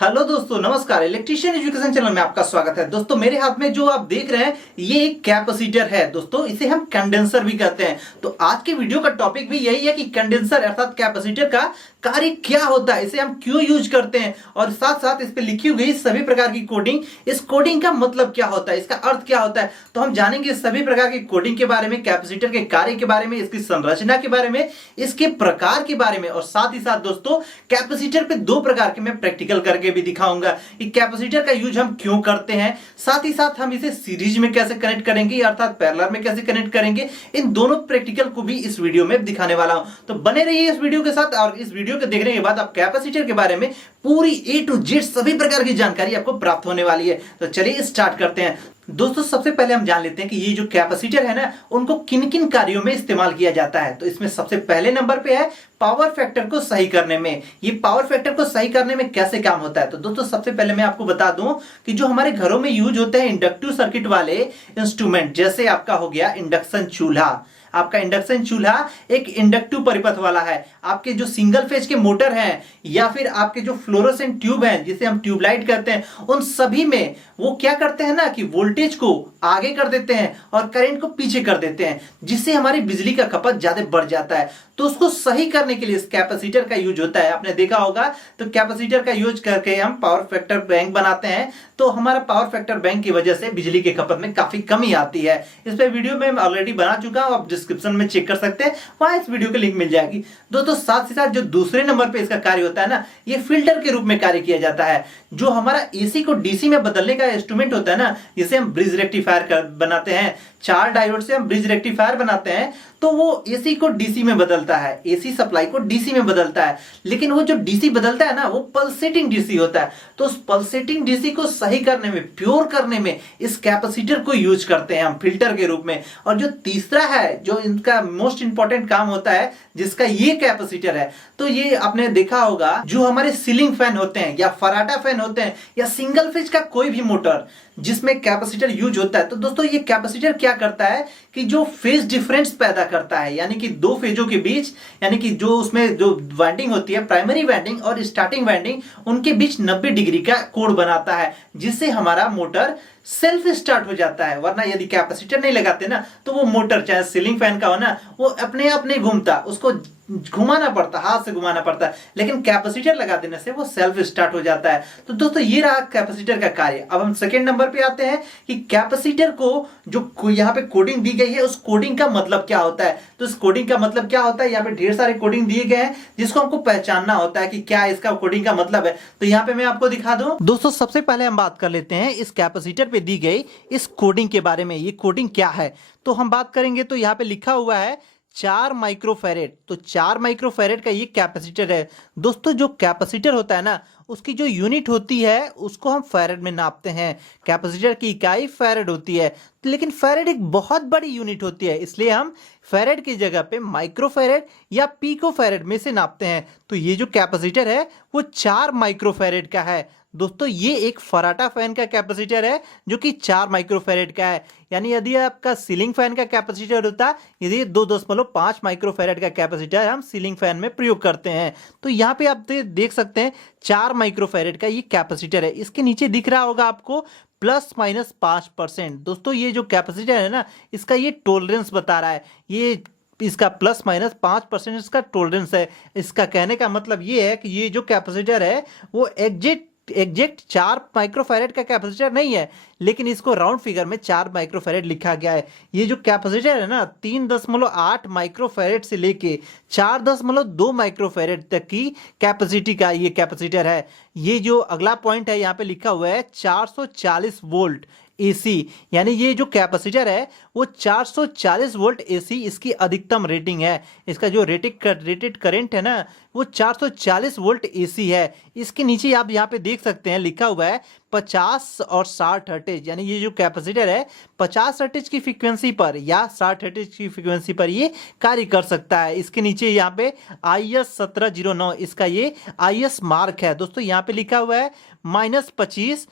Hello दोस्तों, नमस्कार। Electrician education channel में आपका स्वागत है। दोस्तों, मेरे हाथ में जो आप देख रहे हैं ये एक कैपेसिटर है। दोस्तों, इसे हम कंडेंसर भी कहते हैं। तो आज के वीडियो का टॉपिक भी यही है कि कंडेंसर अर्थात कैपेसिटर का कार्य क्या होता है, इसे हम क्यों यूज करते हैं और साथ साथ इस पे लिखी हुई सभी प्रकार की कोडिंग, इस कोडिंग का मतलब क्या होता है, इसका अर्थ क्या होता है। तो हम जानेंगे सभी प्रकार की कोडिंग के बारे में, कैपेसिटर के कार्य के बारे में, इसकी संरचना के बारे में, इसके प्रकार के बारे में और साथ ही साथ दोस्तों कैपेसिटर पे दो प्रकार के मैं प्रैक्टिकल करके भी दिखाऊंगा कि कैपेसिटर का यूज हम क्यों करते हैं। साथ ही साथ हम इसे सीरीज में कैसे कनेक्ट करेंगे अर्थात पैरेलल में कैसे कनेक्ट करेंगे। इन दोनों प्रैक्टिकल को भी इस वीडियो में दिखाने वाला हूं। तो बने रहिए इस वीडियो के साथ और इस वीडियो को देखने के बाद आप कैपेसिटर के बारे में पूरी A to Z सभी प्रकार की जानकारी आपको प्राप्त होने वाली है। तो चलिए स्टार्ट करते हैं। दोस्तों, सबसे पहले हम जान लेते हैं कि ये जो कैपेसिटर है ना, उनको किन किन कार्यों में इस्तेमाल किया जाता है। तो इसमें सबसे पहले नंबर पे है पावर फैक्टर को सही करने में। ये पावर फैक्टर को सही करने में कैसे काम होता है, तो दोस्तों सबसे पहले मैं आपको बता दूं कि जो हमारे घरों में यूज होते हैं इंडक्टिव सर्किट वाले इंस्ट्रूमेंट, जैसे आपका हो गया इंडक्शन चूल्हा। आपका इंडक्शन चूल्हा एक इंडक्टिव परिपथ वाला है। आपके जो सिंगल फेज के मोटर हैं या फिर आपके जो फ्लोरोसेंट ट्यूब हैं जिसे हम ट्यूबलाइट कहते हैं, उन सभी में वो क्या करते हैं ना कि वोल्टेज को आगे कर देते हैं और करंट को पीछे कर देते हैं, जिससे हमारी बिजली का खपत ज्यादा बढ़ जाता है। तो उसको सही करने के लिए इस कैपेसिटर का यूज होता है। आपने देखा होगा तो कैपेसिटर का यूज करके हम पावर फैक्टर बैंक बनाते हैं। तो हमारा पावर फैक्टर बैंक की वजह से बिजली के खपत में काफी कमी आती है। इस पे वीडियो में ऑलरेडी बना चुका हूं, आप डिस्क्रिप्शन में चेक कर सकते हैं, वहां इस वीडियो की लिंक मिल जाएगी। दोस्तों, साथ ही साथ जो दूसरे नंबर पे इसका कार्य होता है ना, ये फिल्टर के रूप में कार्य किया जाता है। जो हमारा एसी को डीसी में बदलने का इंस्ट्रूमेंट होता है ना, जिसे हम ब्रिज रेक्टिफायर बनाते हैं, 4 डायोड से हम ब्रिज रेक्टिफायर बनाते हैं, तो वो एसी को डीसी में बदलता है, एसी सप्लाई को डीसी में बदलता है। लेकिन वो जो डीसी बदलता है ना, वो पल्सेटिंग डीसी होता है। तो उस पल्सेटिंग डीसी को सही करने में, प्योर करने में इस कैपेसिटर को यूज करते हैं हम फिल्टर के रूप में। और जो तीसरा है, जो इनका मोस्ट इंपॉर्टेंट काम होता है, जिसका ये कैपेसिटर है, तो ये आपने देखा होगा जो हमारे सीलिंग फैन होते हैं या फराटा फैन होते हैं या सिंगल फेज का कोई भी मोटर जिसमें कैपेसिटर यूज होता है, तो दोस्तों ये कैपेसिटर क्या करता है कि जो फेज डिफरेंस पैदा करता है, यानी कि दो फेजों के बीच, यानी कि जो उसमें जो वाइंडिंग होती है, प्राइमरी वाइंडिंग और स्टार्टिंग वाइंडिंग, उनके बीच 90 डिग्री का कोण बनाता है, जिससे हमारा मोटर सेल्फ स्टार्ट हो जाता है। वरना यदि कैपेसिटर नहीं लगाते ना, तो वो मोटर चाहे सीलिंग फैन का हो ना, वो अपने आप नहीं घूमता, उसको घुमाना पड़ता, हाथ से घुमाना पड़ता है। लेकिन कैपेसिटर लगा देने से वो सेल्फ स्टार्ट हो जाता है। तो दोस्तों ये रहा कैपेसिटर का कार्य। अब हम सेकंड नंबर पे आते हैं कि कैपेसिटर को जो यहाँ पे कोडिंग दी गई है, उस कोडिंग का मतलब क्या होता है। तो इस कोडिंग का मतलब क्या होता है, यहाँ पे ढेर सारे कोडिंग दिए गए हैं जिसको हमको पहचानना होता है कि क्या इसका कोडिंग का मतलब है। तो यहाँ पे मैं आपको दिखा दूं। दोस्तों, सबसे पहले हम बात कर लेते हैं इस कैपेसिटर पे दी गई इस कोडिंग के बारे में। ये कोडिंग क्या है तो हम बात करेंगे, तो यहाँ पे लिखा हुआ है 4 माइक्रोफैरेड। तो 4 माइक्रोफैरेड का ये कैपेसिटर है। दोस्तों, जो कैपेसिटर होता है ना, उसकी जो यूनिट होती है उसको हम फैरेड में नापते हैं। कैपेसिटर की इकाई फैरेड होती है, लेकिन फैरेड एक बहुत बड़ी यूनिट होती है, इसलिए हम फैरेड की जगह पे माइक्रोफैरेड या पिकोफैरेड में से नापते हैं। तो ये जो कैपेसिटर है वो 4 माइक्रोफैरेड का है। दोस्तों, ये एक फराटा फैन का कैपेसिटर है जो कि 4 माइक्रोफैरेड का है। यानी यदि आपका सीलिंग फैन का कैपेसिटर होता, यदि 2.5 माइक्रोफैरेड का कैपेसिटर हम सीलिंग फैन में प्रयोग करते हैं, तो यहाँ पे आप देख सकते हैं 4 माइक्रोफैरेड का ये कैपेसिटर है। इसके नीचे दिख रहा होगा आपको ±5%। दोस्तों, ये जो कैपेसिटर है ना, इसका ये टॉलरेंस बता रहा है। ये इसका ±5% इसका टॉलरेंस है। इसका कहने का मतलब ये है कि ये जो कैपेसिटर है वो एग्जैक्ट 4 माइक्रोफैरेड का कैपेसिटर नहीं है, लेकिन इसको राउंड फिगर में 4 माइक्रोफैरेड लिखा गया है। ये जो कैपेसिटर है ना, 3.8 माइक्रोफैरेड से लेके 4.2 माइक्रोफैरेड तक की कैपेसिटी का ये कैपेसिटर है। ये जो अगला पॉइंट है यहाँ पे लिखा हुआ है 440 वोल्ट एसी, यानी ये जो कैपेसिटर है वो 440 वोल्ट एसी इसकी अधिकतम रेटिंग है। इसका जो रेटेड करंट है ना, वो 440 वोल्ट एसी है। इसके नीचे आप यहाँ पे देख सकते हैं लिखा हुआ है 50 और 60 हर्ट्ज, यानी ये जो कैपेसिटर है 50 हर्ट्ज की फ्रीक्वेंसी पर या 60 हर्ट्ज की फ्रीक्वेंसी पर ये कार्य कर सकता है। इसके नीचे यहाँ पे IS 1709 इसका ये IS मार्क है। दोस्तों, यहाँ पे लिखा हुआ है -25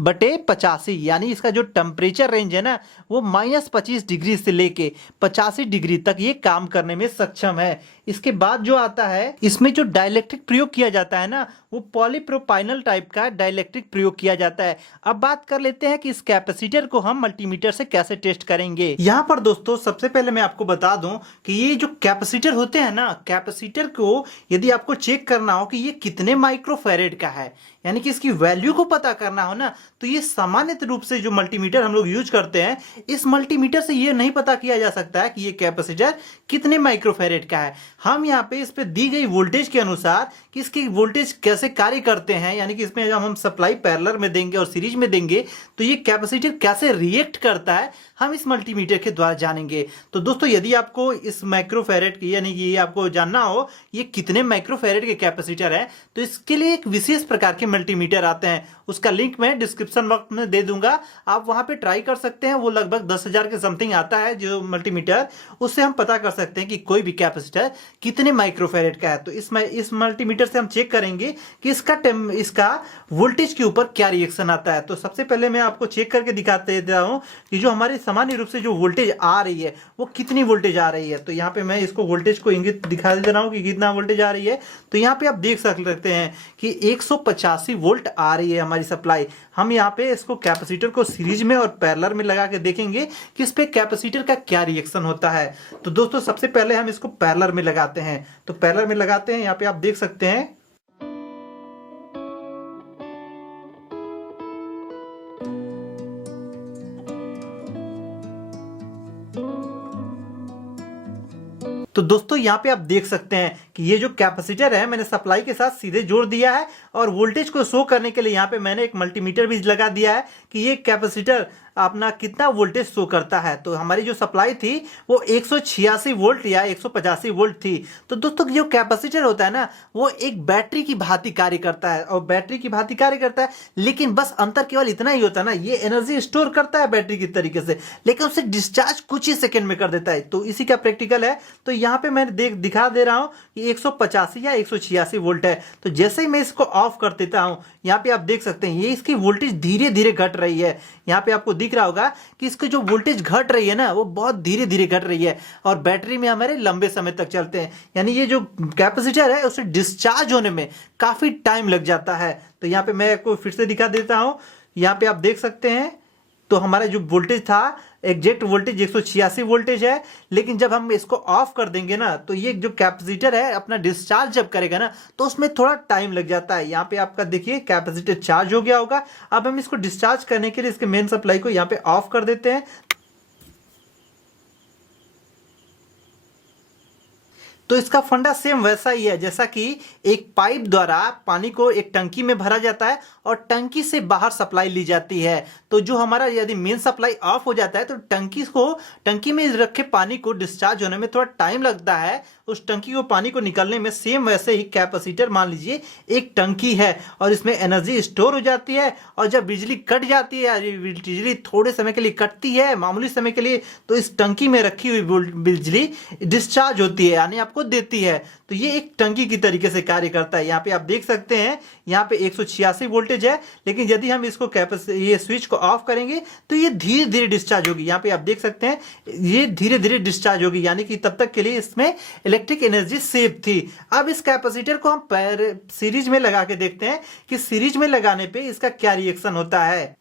बटे 85, यानी इसका जो टेम्परेचर रेंज है ना वो -25 डिग्री से लेके 85 डिग्री तक ये काम करने में सक्षम है। इसके बाद जो आता है, इसमें जो डाइलेक्ट्रिक प्रयोग किया जाता है ना वो पॉलीप्रोपाइनल टाइप का डाइलेक्ट्रिक प्रयोग किया जाता है। अब बात कर लेते हैं कि इस कैपेसिटर को हम मल्टीमीटर से कैसे टेस्ट करेंगे। यहाँ पर दोस्तों सबसे पहले मैं आपको बता दूं कि ये जो कैपेसिटर होते हैं ना, कैपेसिटर को यदि आपको चेक करना हो कि ये कितने माइक्रोफैरेड का है, यानी कि इसकी वैल्यू को पता करना हो ना, तो ये सामान्य रूप से जो मल्टीमीटर हम लोग यूज करते हैं, इस मल्टीमीटर से ये नहीं पता किया जा सकता है कि ये कैपेसिटर कितने माइक्रोफैरेड का है। हम यहाँ पे इस पे दी गई वोल्टेज के अनुसार कि इसकी वोल्टेज कैसे कार्य करते हैं, यानी कि इसमें जब हम सप्लाई पैरेलल में देंगे और सीरीज में देंगे तो ये कैपेसिटर कैसे रिएक्ट करता है, हम इस मल्टीमीटर के द्वारा जानेंगे। तो दोस्तों यदि आपको इस माइक्रोफैरेड की, यानी कि आपको जानना हो ये कितने माइक्रोफैरेड के कैपेसिटर है, तो इसके लिए एक विशेष प्रकार के मल्टीमीटर आते हैं, उसका लिंक मैं डिस्क्रिप्शन बॉक्स में दे दूंगा, आप वहां पे ट्राई कर सकते हैं। वो लगभग 10,000 के समथिंग आता है जो मल्टीमीटर, उससे हम पता कर सकते हैं कि कोई भी कैपेसिटर कितने माइक्रोफैरेड का है। तो इस मल्टीमीटर से हम चेक करेंगे कि इसका वोल्टेज के ऊपर क्या रिएक्शन आता है। तो सबसे पहले मैं आपको चेक करके दिखाते देता हूं कि जो हमारे सामान्य रूप से जो वोल्टेज आ रही है वो कितनी वोल्टेज आ रही है। तो यहाँ पे मैं इसको वोल्टेज को इंगित दिखा दे रहा हूँ कि कितना वोल्टेज आ रही है। तो यहाँ पे आप देख सकते हैं कि 185 वोल्ट आ रही है हमारी सप्लाई। हम यहाँ पे इसको कैपेसिटर को सीरीज में और पैरेलल में लगा के देखेंगे कि इस पे कैपेसिटर का क्या रिएक्शन होता है। तो दोस्तों सबसे पहले हम इसको पैरेलल में लगाते हैं। तो पैरेलल में लगाते हैं, यहाँ पे आप देख सकते हैं तो दोस्तों यहाँ पे आप देख सकते हैं कि ये जो कैपेसिटर है मैंने सप्लाई के साथ सीधे जोड़ दिया है, और वोल्टेज को शो करने के लिए यहाँ पे मैंने एक मल्टीमीटर भी लगा दिया है कि ये कैपेसिटर अपना कितना वोल्टेज शो करता है। तो हमारी जो सप्लाई थी वो 186 वोल्ट या 185 वोल्ट थी। तो दोस्तों जो कैपेसिटर होता है ना वो एक बैटरी की भांति कार्य करता है, और बैटरी की भांति कार्य करता है, लेकिन बस अंतर केवल इतना ही होता है ना, ये एनर्जी स्टोर करता है बैटरी की तरीके से, लेकिन उसे डिस्चार्ज कुछ ही सेकेंड में कर देता है। तो इसी का प्रैक्टिकल है। तो यहाँ पे मैं दिखा दे रहा हूँ कि 185 या 186 वोल्ट है। तो जैसे ही मैं इसको ऑफ कर देता हूँ, यहाँ पे आप देख सकते हैं ये इसकी वोल्टेज धीरे धीरे घट रही है। यहाँ पे आपको दिख रहा होगा कि इसकी जो वोल्टेज घट रही है ना वो बहुत धीरे धीरे घट रही है, और बैटरी में हमारे लंबे समय तक चलते हैं, यानी ये जो कैपेसिटर है उसे डिस्चार्ज होने में काफी टाइम लग जाता है। तो यहाँ पे मैं आपको फिर से दिखा देता हूँ, यहाँ पे आप देख सकते हैं। तो हमारा जो वोल्टेज था एग्जैक्ट वोल्टेज 186 वोल्टेज है, लेकिन जब हम इसको ऑफ कर देंगे ना तो ये जो कैपेसिटर है अपना डिस्चार्ज जब करेगा ना तो उसमें थोड़ा टाइम लग जाता है। यहाँ पे आपका देखिए कैपेसिटर चार्ज हो गया होगा। अब हम इसको डिस्चार्ज करने के लिए इसके मेन सप्लाई को यहाँ पे ऑफ कर देते हैं। तो इसका फंडा सेम वैसा ही है जैसा कि एक पाइप द्वारा पानी को एक टंकी में भरा जाता है और टंकी से बाहर सप्लाई ली जाती है। तो जो हमारा यदि मेन सप्लाई ऑफ हो जाता है तो टंकी में रखे पानी को डिस्चार्ज होने में थोड़ा टाइम लगता है, उस टंकी को पानी को निकलने में। सेम वैसे ही कैपेसिटर मान लीजिए एक टंकी है और इसमें एनर्जी स्टोर हो जाती है, और जब बिजली कट जाती है, बिजली थोड़े समय के लिए कटती है, मामूली समय के लिए, तो इस टंकी में रखी हुई बिजली डिस्चार्ज होती है, यानी आपको देती है। तो ये एक टंकी की तरीके से कार्य करता है। यहाँ पे आप देख सकते हैं यहाँ पे 186 वोल्टेज है, लेकिन यदि हम इसको ये स्विच को ऑफ करेंगे तो ये धीरे धीरे डिस्चार्ज होगी। यहाँ पे आप देख सकते हैं ये धीरे धीरे डिस्चार्ज होगी, यानी कि तब तक के लिए इसमें इलेक्ट्रिक एनर्जी सेव थी। अब इस कैपेसिटर को हम सीरीज में लगा के देखते हैं कि सीरीज में लगाने पे इसका क्या रिएक्शन होता है।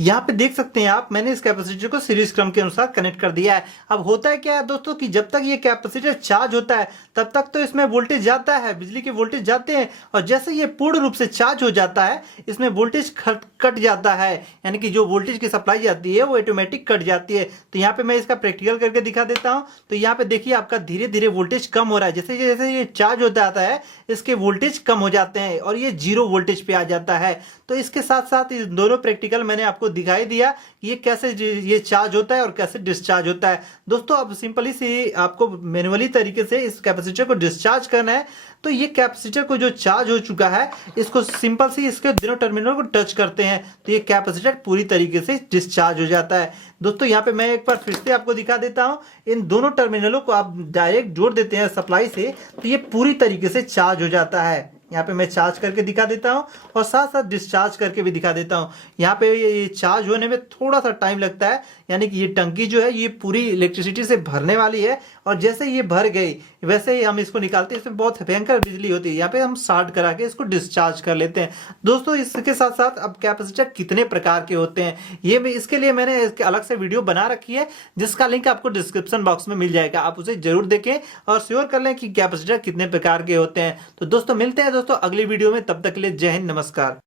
यहाँ पे देख सकते हैं आप, मैंने इस कैपेसिटर को सीरीज क्रम के अनुसार कनेक्ट कर दिया है। अब होता है क्या है दोस्तों कि जब तक ये कैपेसिटर चार्ज होता है तब तक तो इसमें वोल्टेज जाता है, बिजली के वोल्टेज जाते हैं, और जैसे ये पूर्ण रूप से चार्ज हो जाता है इसमें वोल्टेज कट जाता है, यानी कि जो वोल्टेज की सप्लाई जाती है वो ऑटोमेटिक कट जाती है। तो यहाँ पे मैं इसका प्रैक्टिकल करके दिखा देता हूँ। तो यहाँ पे देखिए आपका धीरे धीरे वोल्टेज कम हो रहा है, जैसे जैसे ये चार्ज होता आता है इसके वोल्टेज कम हो जाते हैं और ये 0 वोल्टेज पे आ जाता है। तो इसके साथ साथ इस दोनों प्रैक्टिकल मैंने आपको आपको दिखाई दिया कि ये कैसे ये चार्ज होता है और कैसे डिस्चार्ज होता है। दोस्तों अब सिंपली सी आपको मैनुअली तरीके से इस कैपेसिटर को डिस्चार्ज करना है। तो ये कैपेसिटर को जो चार्ज हो चुका है, इसको सिंपल सी इसके दोनों टर्मिनल को टच करते हैं तो ये कैपेसिटर पूरी तरीके से डिस्चार्ज हो जाता है। दोस्तों यहाँ पे मैं एक बार फिर से आपको दिखा देता हूँ, इन दोनों टर्मिनलों को आप डायरेक्ट जोड़ देते हैं सप्लाई से तो ये पूरी तरीके से चार्ज हो जाता है। यहाँ पे मैं चार्ज करके दिखा देता हूँ और साथ साथ डिस्चार्ज करके भी दिखा देता हूँ। यहाँ पे ये चार्ज होने में थोड़ा सा टाइम लगता है, यानी कि ये टंकी जो है ये पूरी इलेक्ट्रिसिटी से भरने वाली है और जैसे ये भर गई वैसे ही हम इसको निकालते हैं। इसमें बहुत भयंकर बिजली होती है, यहाँ पे हम शॉर्ट करा के इसको डिस्चार्ज कर लेते हैं। दोस्तों इसके साथ साथ अब कैपेसिटर कितने प्रकार के होते हैं ये भी, इसके लिए मैंने इसके अलग से वीडियो बना रखी है जिसका लिंक आपको डिस्क्रिप्शन बॉक्स में मिल जाएगा, आप उसे जरूर देखें और श्योर कर लें कि कैपेसिटर कितने प्रकार के होते हैं। तो दोस्तों मिलते हैं दोस्तों अगली वीडियो में, तब तक के लिए जय हिंद, नमस्कार।